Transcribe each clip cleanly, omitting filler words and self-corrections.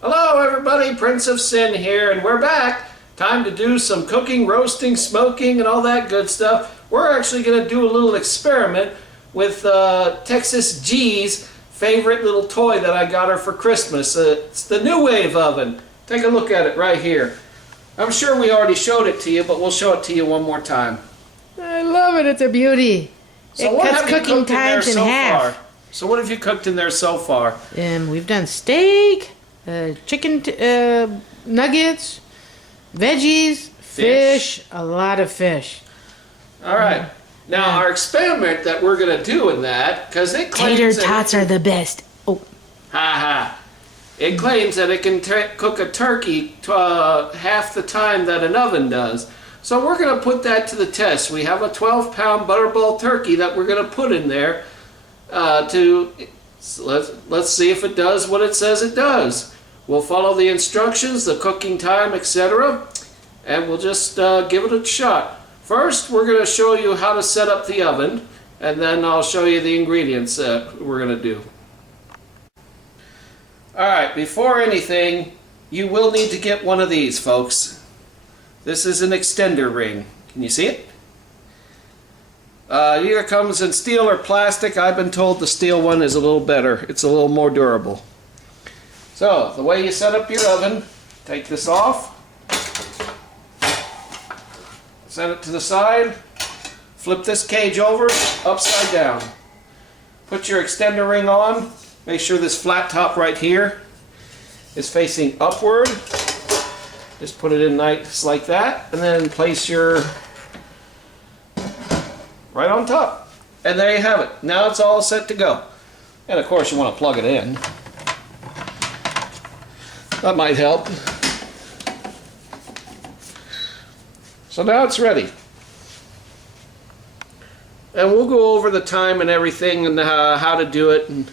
Hello everybody, Prince of Sin here, and we're back. Time to do some cooking, roasting, smoking, and all that good stuff. We're actually going to do a little experiment with Texas G's favorite little toy that I got her for Christmas. It's the Nuwave Oven. Take a look at it right here. I'm sure we already showed it to you, but we'll show it to you one more time. I love it. It's a beauty. So it cuts cooking times in half. So what have you cooked in there so far? We've done steak, chicken nuggets, veggies, fish, a lot of fish. All right. Now our experiment that we're going to do in that, because it claims tater tots are the best. Oh, ha. It claims that it can cook a turkey half the time that an oven does. So we're going to put that to the test. We have a 12-pound butterball turkey that we're going to put in there let's see if it does what it says it does. We'll follow the instructions, the cooking time, etc. And we'll just give it a shot. First, we're going to show you how to set up the oven, and then I'll show you the ingredients that we're going to do. Alright, before anything, you will need to get one of these, folks. This is an extender ring. Can you see it? It either comes in steel or plastic. I've been told the steel one is a little better. It's a little more durable. So, the way you set up your oven, take this off, set it to the side, flip this cage over, upside down. Put your extender ring on. Make sure this flat top right here is facing upward. Just put it in nice like that, and then place your right on top. And there you have it. Now it's all set to go. And of course you want to plug it in. That might help. So now it's ready. And we'll go over the time and everything and how to do it and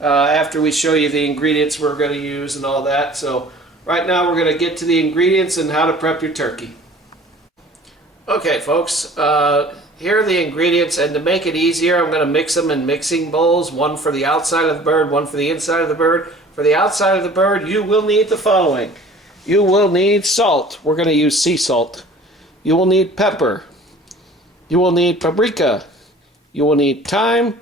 after we show you the ingredients we're going to use and all that. So right now we're going to get to the ingredients and how to prep your turkey. Okay folks, here are the ingredients, and to make it easier I'm going to mix them in mixing bowls, one for the outside of the bird, one for the inside of the bird. For the outside of the bird you will need the following. You will need salt. We're going to use sea salt. You will need pepper. You will need paprika. You will need thyme.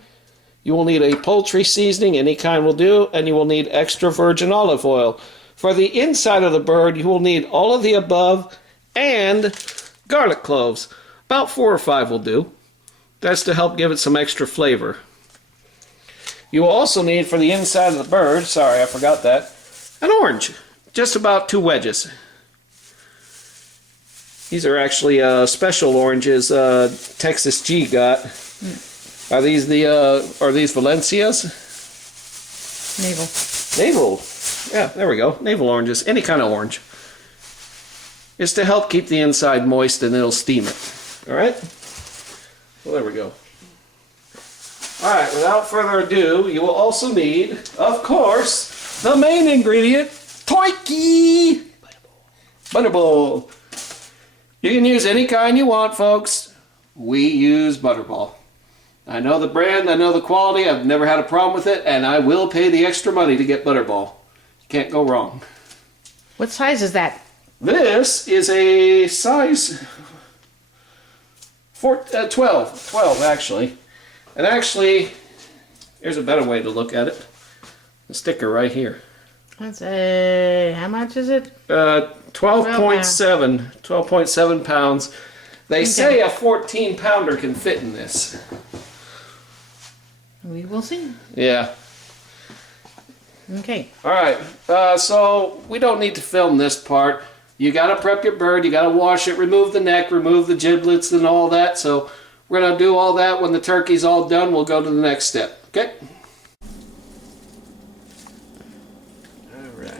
You will need a poultry seasoning, any kind will do, and you will need extra virgin olive oil. For the inside of the bird, you will need all of the above and garlic cloves. About 4 or 5 will do. That's to help give it some extra flavor. You will also need, for the inside of the bird, sorry I forgot that, an orange. Just about 2 wedges. These are actually special oranges Texas G got. Are these Valencias? Navel. Yeah, there we go. Navel oranges. Any kind of orange. It's to help keep the inside moist and it'll steam it. Alright? Well, there we go. Alright, without further ado, you will also need, of course, the main ingredient, turkey! Butterball. You can use any kind you want, folks. We use Butterball. I know the brand, I know the quality, I've never had a problem with it, and I will pay the extra money to get Butterball. You can't go wrong. what size is that? This is a size 12 actually. And actually, here's a better way to look at it. The sticker right here. Let's say, how much is it? 12.7 pounds. They say a 14-pounder can fit in this. We will see. Yeah. Okay. Alright, so we don't need to film this part. You gotta prep your bird, you gotta wash it, remove the neck, remove the giblets and all that. So we're gonna do all that when the turkey's all done. We'll go to the next step. Okay? Alright.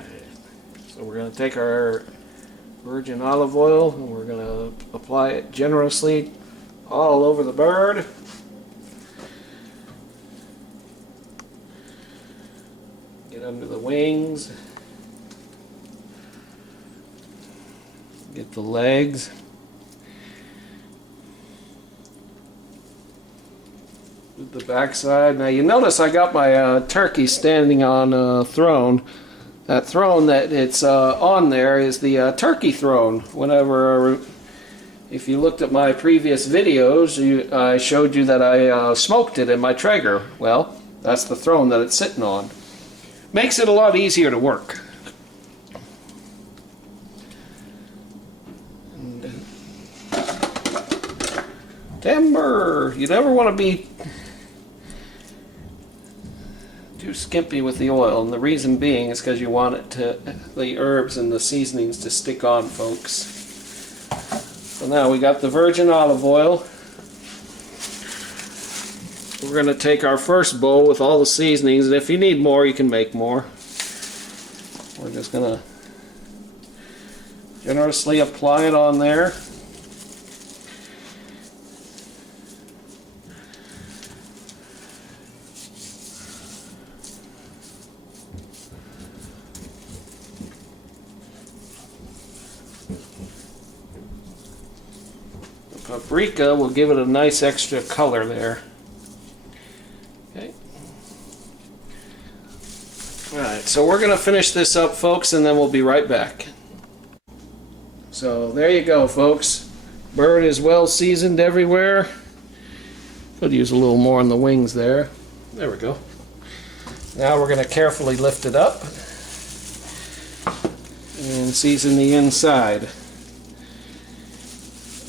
So we're gonna take our virgin olive oil and we're gonna apply it generously all over the bird. Get under the wings. Get the legs. The backside. Now you notice I got my turkey standing on a throne. that throne that it's on there is the turkey throne. Whenever, if you looked at my previous videos, I showed you that I smoked it in my Traeger. Well, that's the throne that it's sitting on. Makes it a lot easier to work. Timber! You never want to be too skimpy with the oil, and the reason being is because you want it to, the herbs and the seasonings to stick on, folks. So now we got the virgin olive oil. We're going to take our first bowl with all the seasonings, and if you need more, you can make more. We're just going to generously apply it on there. Paprika will give it a nice extra color there. Okay. Alright, so we're going to finish this up, folks, and then we'll be right back. So there you go, folks. Bird is well seasoned everywhere. Could use a little more on the wings there. There we go. Now we're going to carefully lift it up and season the inside.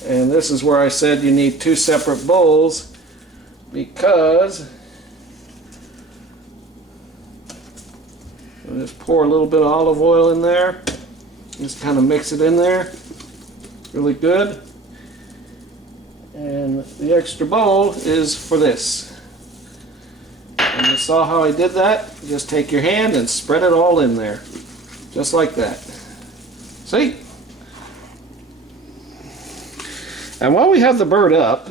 And this is where I said you need two separate bowls, because I'll just pour a little bit of olive oil in there. Just kind of mix it in there really good. And the extra bowl is for this. And you saw how I did that? Just take your hand and spread it all in there. Just like that. See? And while we have the bird up,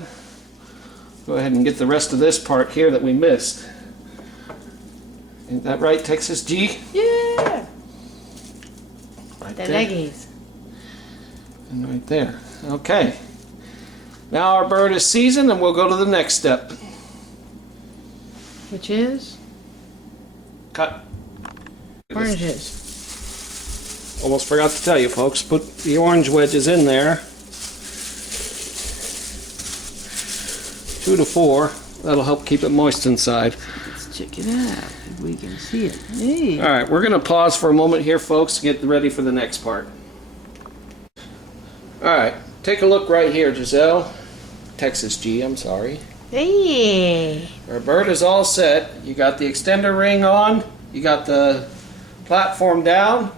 go ahead and get the rest of this part here that we missed. Ain't that right, Texas G? Yeah. Right The there. leggies. And right there. Okay. Now our bird is seasoned, and we'll go to the next step. Which is Cut. oranges. Almost forgot to tell you, folks. Put the orange wedges in there. 2 to 4. That'll help keep it moist inside. Let's check it out if we can see it. Hey. All right, we're going to pause for a moment here, folks, to get ready for the next part. All right, take a look right here, Giselle. Texas G, I'm sorry. Hey. Our bird is all set. You got the extender ring on. You got the platform down.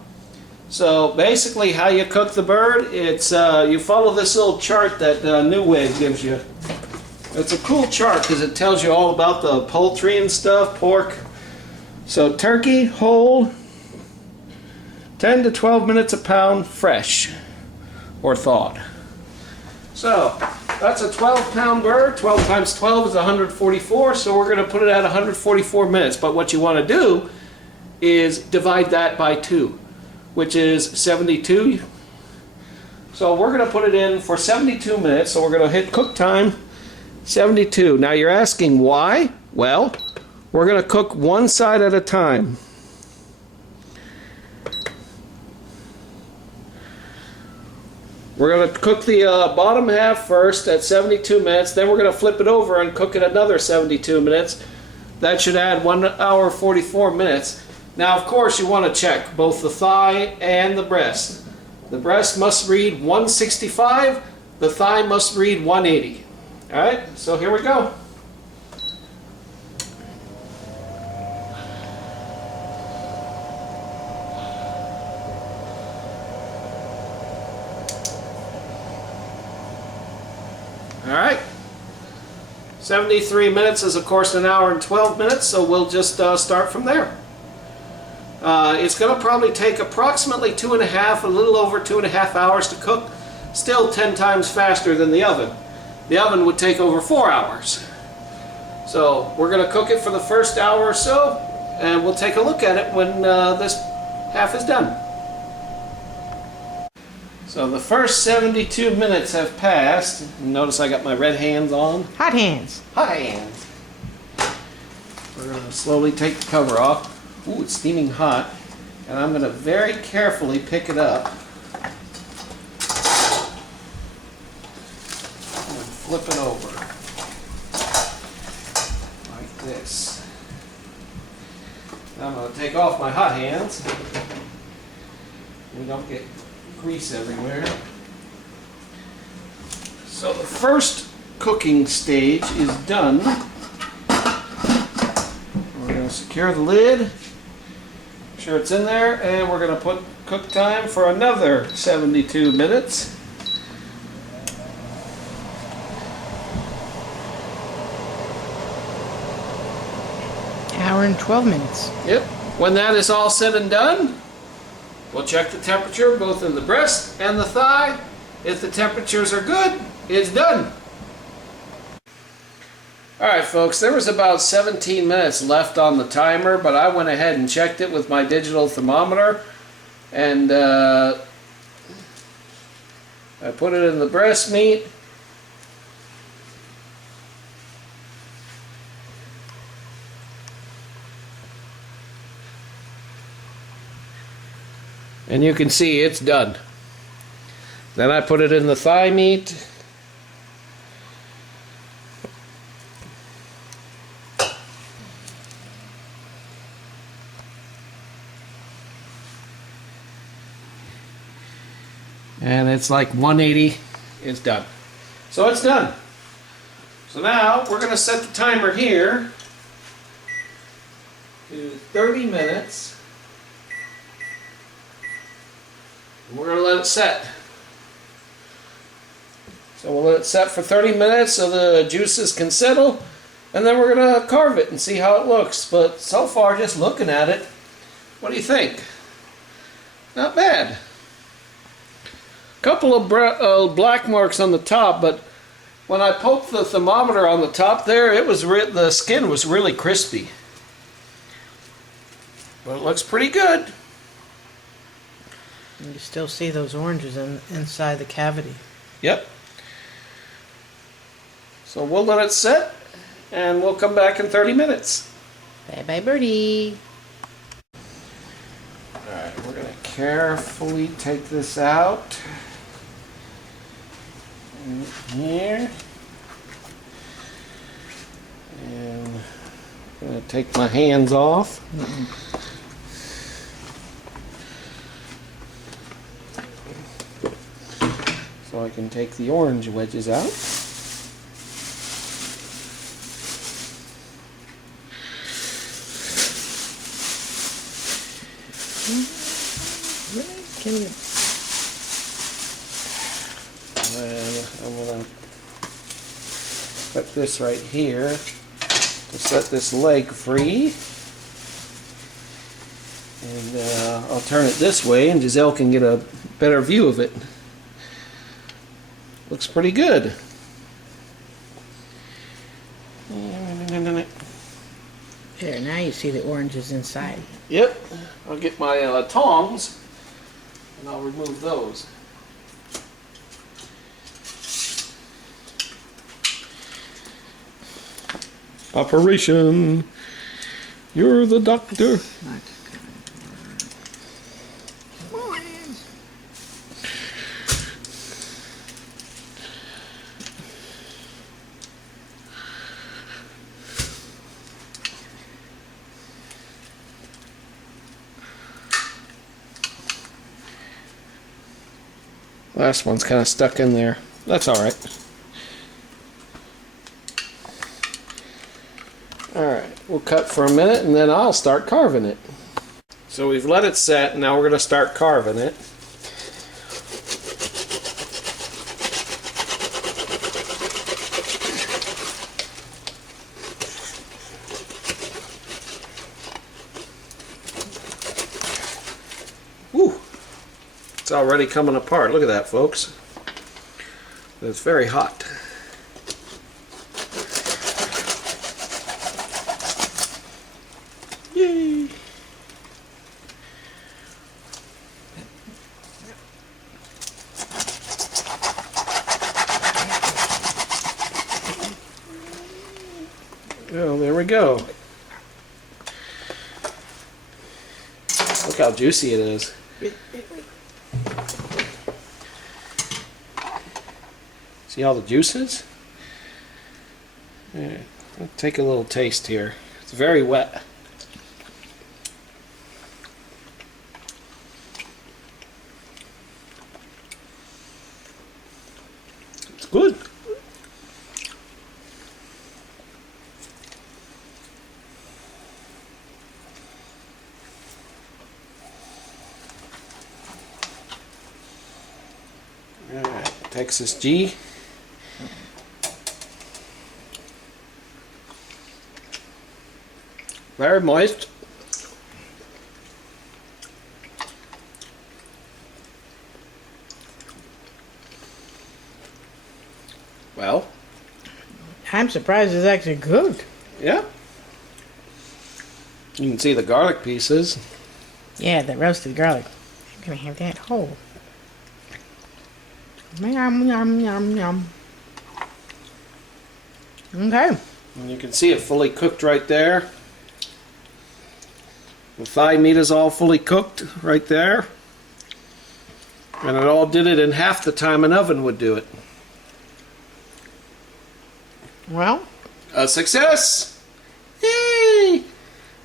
So basically how you cook the bird, it's you follow this little chart that Nuwave gives you. It's a cool chart because it tells you all about the poultry and stuff, pork. So turkey, whole, 10 to 12 minutes a pound, fresh or thawed. So that's a 12-pound bird. 12 times 12 is 144, so we're going to put it at 144 minutes. But what you want to do is divide that by 2, which is 72. So we're going to put it in for 72 minutes, so we're going to hit cook time 72. Now you're asking why? Well, we're going to cook one side at a time. We're going to cook the bottom half first at 72 minutes, then we're going to flip it over and cook it another 72 minutes. That should add 1 hour 44 minutes. Now, of course, you want to check both the thigh and the breast. The breast must read 165, the thigh must read 180. All right, so here we go. All right, 73 minutes is of course 1 hour and 12 minutes, so we'll just start from there. It's going to probably take approximately 2.5, a little over 2.5 hours to cook, still 10 times faster than the oven. The oven would take over 4 hours. So we're going to cook it for the first hour or so, and we'll take a look at it when this half is done. So the first 72 minutes have passed. Notice I got my red hands on. Hot hands. Hot hands. We're going to slowly take the cover off. Ooh, it's steaming hot. And I'm going to very carefully pick it up. And flip it over. Like this. Now I'm going to take off my hot hands. We don't get grease everywhere. So the first cooking stage is done. We're going to secure the lid, make sure it's in there, and we're going to put cook time for another 72 minutes. Hour and 12 minutes. Yep. When that is all said and done, we'll check the temperature both in the breast and the thigh. If the temperatures are good, it's done. Alright folks, there was about 17 minutes left on the timer, but I went ahead and checked it with my digital thermometer, and I put it in the breast meat. And you can see it's done. Then I put it in the thigh meat. And it's like 180. It's done. So it's done. So now we're going to set the timer here to 30 minutes. And we're going to let it set. So we'll let it set for 30 minutes so the juices can settle, and then we're going to carve it and see how it looks. But so far, just looking at it, what do you think? Not bad. Couple of black marks on the top, but when I poked the thermometer on the top there, it was the skin was really crispy. But it looks pretty good. And you still see those oranges inside the cavity. Yep. So we'll let it set, and we'll come back in 30 minutes. Bye bye birdie. Alright, we're going to carefully take this out. In here. And I'm going to take my hands off. So I can take the orange wedges out. Can you? And I'm going to put this right here to set this leg free. And I'll turn it this way and Giselle can get a better view of it. Looks pretty good. There, now you see the oranges inside. Yep. I'll get my tongs and I'll remove those. Operation. You're the doctor. Last one's kind of stuck in there. That's all right. Alright, we'll cut for a minute and then I'll start carving it. So we've let it set, and now we're going to start carving it. Woo! It's already coming apart. Look at that, folks. It's very hot. Yay! Oh, there we go. Look how juicy it is. See all the juices? Yeah. I'll take a little taste here. It's very wet. It's good. Alright, Texas G. Very moist. Well, I'm surprised it's actually cooked. yeah. You can see the garlic pieces. Yeah, the roasted garlic. I'm gonna have that whole. Yum, yum, yum, yum. Okay. And you can see it fully cooked right there. The thigh meat is all fully cooked right there. And it all did it in half the time an oven would do it. Well, A success! Yay!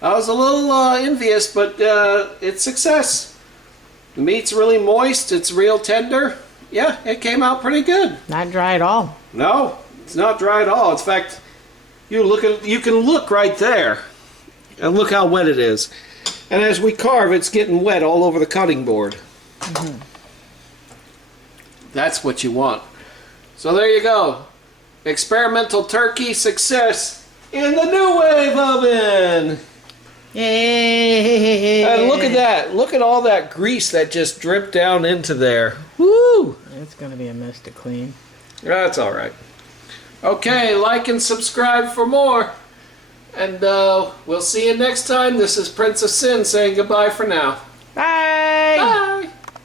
I was a little envious, but it's success. The meat's really moist, it's real tender. Yeah, it came out pretty good. not dry at all. No, it's not dry at all. In fact, you can look right there. And look how wet it is. And as we carve, it's getting wet all over the cutting board. Mm-hmm. That's what you want. So there you go. Experimental turkey success in the Nuwave Oven. Yay! And look at that. Look at all that grease that just dripped down into there. Woo! It's gonna be a mess to clean. That's all right. Okay, like and subscribe for more. And we'll see you next time. This is Prince of Sin saying goodbye for now.